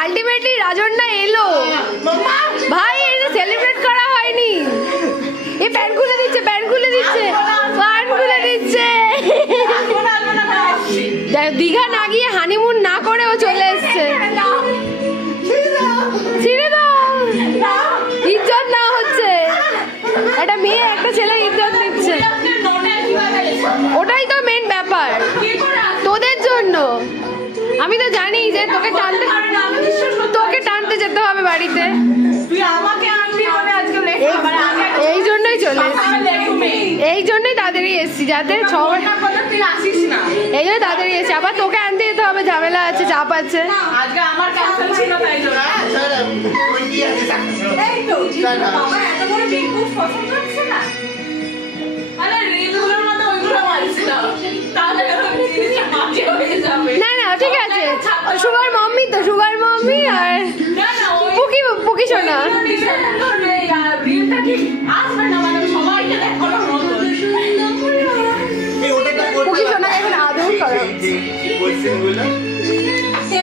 Ultimately Rajanna এলো ভাই, এটা সেলিব্রেট করা হয়নি। এই প্যান্ট খুলে দিচ্ছে, প্যান্ট খুলে দিচ্ছে, প্যান্ট খুলে দিচ্ছে। দীঘা না গিয়ে হানিমুন না করে ও চলে এসছে। ছিঁড়ে দাও, ইজ্জত না হচ্ছে। একটা মেয়ে একটা ছেলে ইজ্জত নিচ্ছে, ওটাই তো মেন ব্যাপার তোদের জন্য। আমি তো জানি যে তোকে টানতে যেতে হবে বাড়িতে, এই জন্যই চলে এসছি, এই জন্যই তাড়াতাড়ি এসছি যাতে এই জন্য তাড়াতাড়ি এসছি। আবার তোকে আনতে যেতে হবে, ঝামেলা আছে, চাপ আছে। না না ঠিক আছে, সুগার মাম্মি তো, সুগার মাম্মি আর পুকি সোনা। পুকি সোনা এখন আদৌ করা